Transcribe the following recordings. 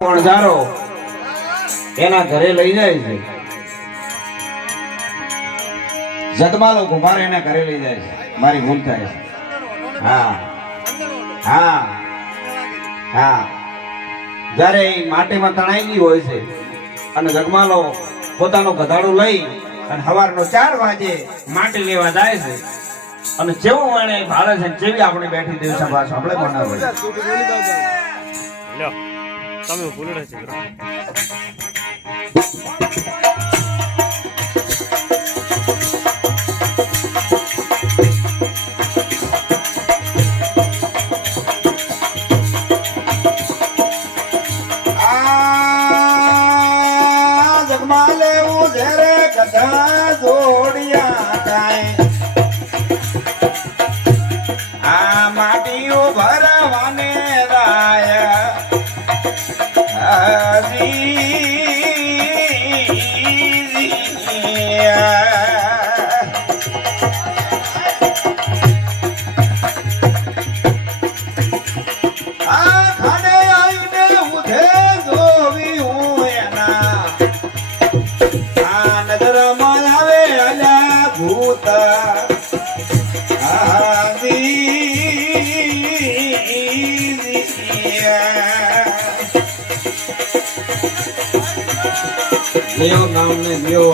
અણધારો એના ઘરે લઈ જાય છે. જગમાલો કુમાર એના ઘરે લઈ જાય છે. મારી ભૂલ થાય છે. હા હા હા જ્યારે માટીમાં તણાઈ ગઈ હોય છે અને જગમાલો પોતાનો ગધાડું લઈ અને સવારનો 4 વાગે માટી લેવા જાય છે અને જેવું એને ભાળે છે જેવી આપણે બેઠી દેવ સભા સાંભળે બનાવે તમે ભૂલડે છે જગમાલે ઉજરે ગધા જોડિયા કાય આ માટીઓ ભરવાને રાય लियो नाम ने लियो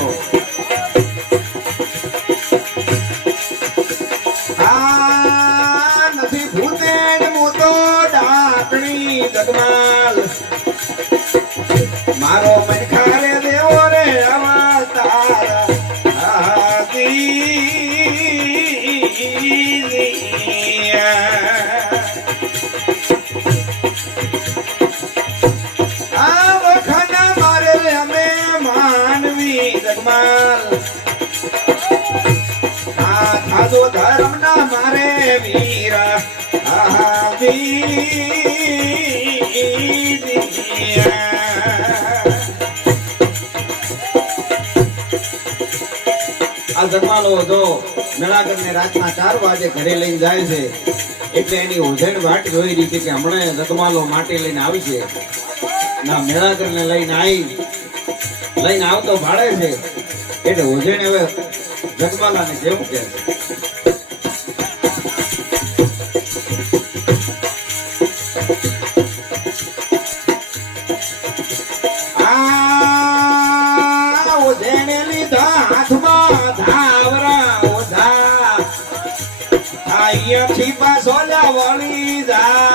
નથી ભૂતે મોટો ડાકણી જગમાલ મારો મનખારે દેવો રે અવતાર ધર્મ ના મારે વીર આ જગમાલો જો મેળાગર ને રાતના 4 વાગે ઘરે લઈને જાય છે એટલે એની ઓઝેણ વાટ જોઈ રહી છે કે હમણાં જગમાલો માટી લઈને આવી છે ના મેળાગર ને લઈને આવતો ભાડે છે એટલે ઓઝેણ હવે જગમાલા ને જેવું કે ઓઝેણે લીધા હાથમાં ધાવરા ઓધા અહીંયાથી પાછો વળી જા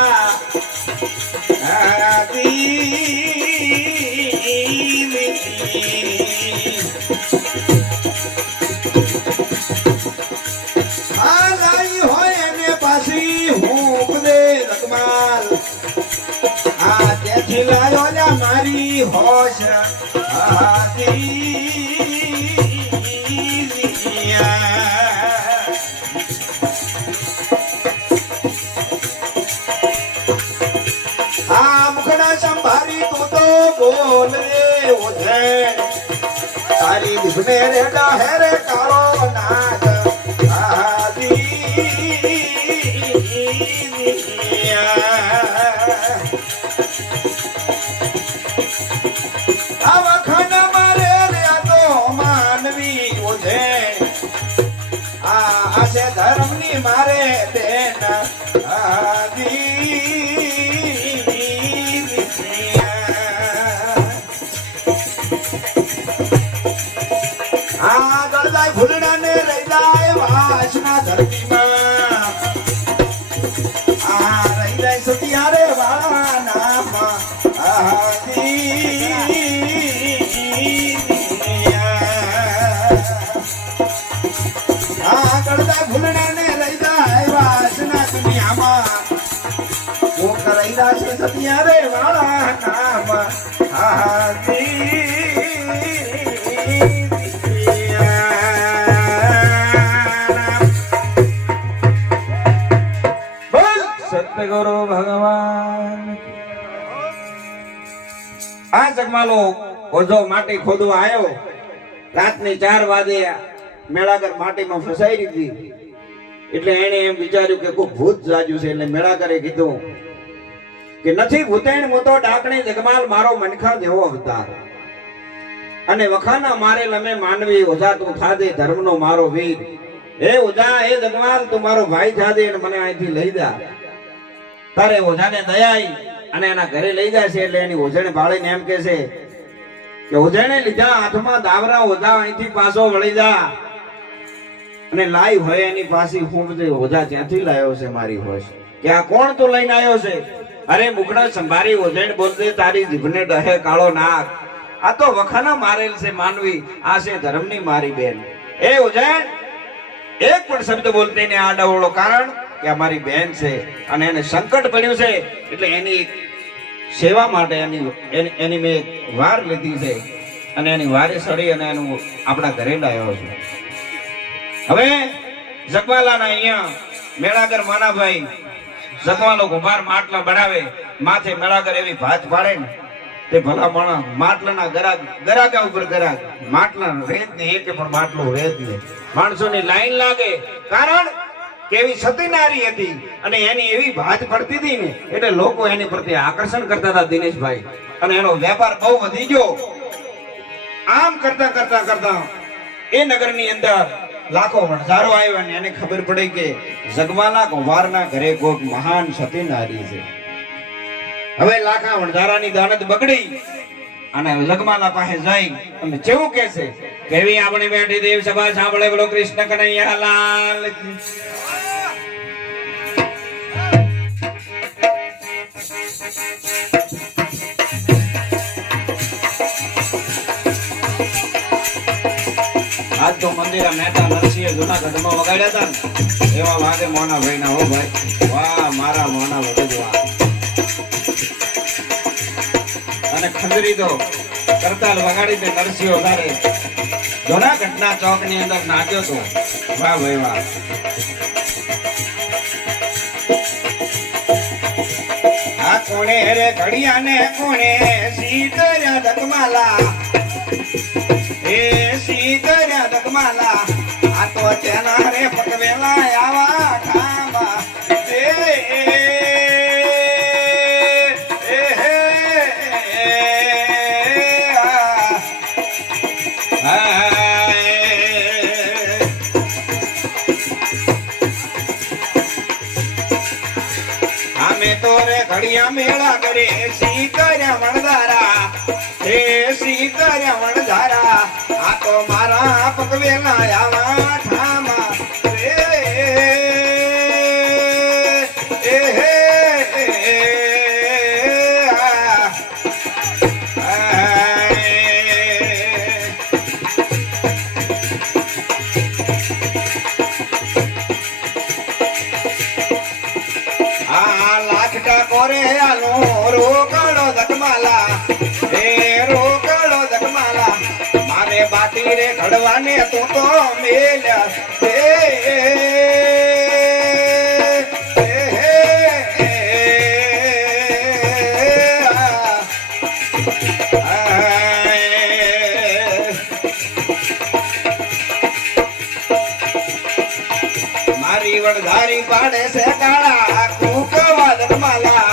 મારી હોશ મુખડા સંભારી તું તો બોલ રે ઓઝે તારી દીપને રેડા હેરે કાળો નાગ ધર્મ ની મારે બેન ગળદાય ફૂલડા ને લઈ જાય વાસના ધરતીમાં રહી જાય સતિયારે વાળા નામ ભૂલડા ને રહી જાય વાસના દુનિયામાં હું કરાઈલા છે સતિયારે વાળા નામ બોલ સતગુરુ ભગવાન. આ જગમાલો ઓઝો માટી ખોદવા આવ્યો રાતની 4 વાગે મેળાગર માટીમાં ફસાઈ દીધી એટલે એને એમ વિચાર્યું કે કોઈ ભૂત જાજ્યું છે એટલે મેળાગરે કીધું કે નથી ભૂતેણ મોતો ડાકણી જગમાલ મારો મનખા જેવો અવતાર અને વખાના મારે લમે માનવી ઓઝા તું થાદે ધર્મનો મારો વીર હે ઓઝા હે જગમાલ તું મારો ભાઈ થાદે અને મને અહીંથી લઈ જા તારે ઓઝાને દયા આવી અને એના ઘરે લઈ જાય છે એટલે એની ઓઝાને ભાળીને એમ કહે છે કે ઓઝાને લીધા હાથમાં દાવરા ઓઝા અહીંથી પાછો વળી જા અને લાઈ હોય એની પાસે હું બધે ઓઝા ત્યાંથી લાવ્યો છે મારી હોય કે આ કોણ તું લઈને આવ્યો છે અરે મુકડા સંભારી ઓઝાને બોલતે તારી જીભને ડહે કાળો નાક આ તો વખાના મારેલ છે માનવી આ છે ધર્મની મારી બેન એ ઉજૈન એક પણ શબ્દ બોલતે ને આડાવડો કારણ કે અમારી બેન છે અને એને સંકટ પડ્યું છે એટલે એની સેવા માટે એની મેં વાર લીધી છે અને એની વારે સડી અને એનું આપણા ઘરે લાવ્યો છે હવે જગવાલાના અહીંયા મેળાગર માનાભાઈ જગવાલો ગુભાર માટલા બનાવે માથે મેળાગર એવી ભાત પાડે ને તે ભલા માણસ માટલાના ગરાગા ઉપર ગરાગ માટલા રેત ને એક પણ માટલો રેત ને માણસોની લાઈન લાગે કારણ કે એવી સતી નારી હતી અને એની એવી ભાત પડતી હતી ને એટલે લોકો એની પ્રત્યે આકર્ષણ કરતા હતા દિનેશભાઈ અને એનો વેપાર બહુ વધી ગયો આમ કરતા કરતા કરતા એ નગરની અંદર લાખો વણઝારો આવ્યા અને એને ખબર પડી કે જગવાલા કુંભારના ઘરે કોઈક મહાન સતી નારી છે હવે લાખા વણઝારાની દાનત બગડી અને જગમાલા પાસે જઈ અને જેવું કે છે કેવી આપણી બેઠી દેવ સભા સાંભળે બોલો કૃષ્ણ કનૈયા લાલ કી. આજ તો મંદિરા મહેતા નરસિંહ જૂનાગઢમાં વગાડ્યા હતા ને એવા વાગે મોના ભાઈ ના હો ભાઈ વાહ મારા મોના વગડવા અને ખંડરી તો કરતાલ વગાડી દે નરસિંહ વધારે જૂનાગઢના ચોક ની અંદર નાચ્યો તો વાહ ભાઈ વાહ. આ કોણે રે ઘડિયા ને કોણે સીધર્યા ધકમાલા એ સીધર્યા ધકમાલા આ તો તેના રે પકવેલા આવા ખાંબા ઘડિયા મેળા કરે સીતર્યા વણધારા હે સીતર્યા વણધારા આ તો મારા પકવેલા આવા ઠામા રે એ હે કોરે આલો રોકડો ધકમાલા એ રોકડો ધકમાલા મારે બાટી રે ઘડવાને તું તો મેલ્યા મારી વડધારી પાડે છે કાળા કુકવા ધકમાલા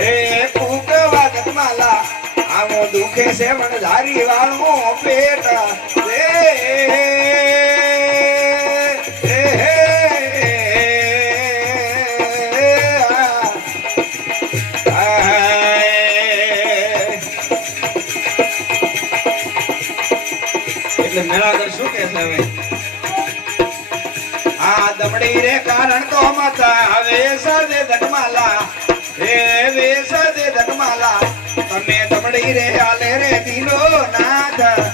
એ કુકવા ધકમાલા આવો દુખે છે વડધારી વાળો પેટ એટલે મેળાદર શું કે છે હવે આ દમડી રે કારણ તો માતા વેસ દે ધકમાલા હે વેસ દે ધકમાલા તમે દમડી રે આલે રે દીનો નાથ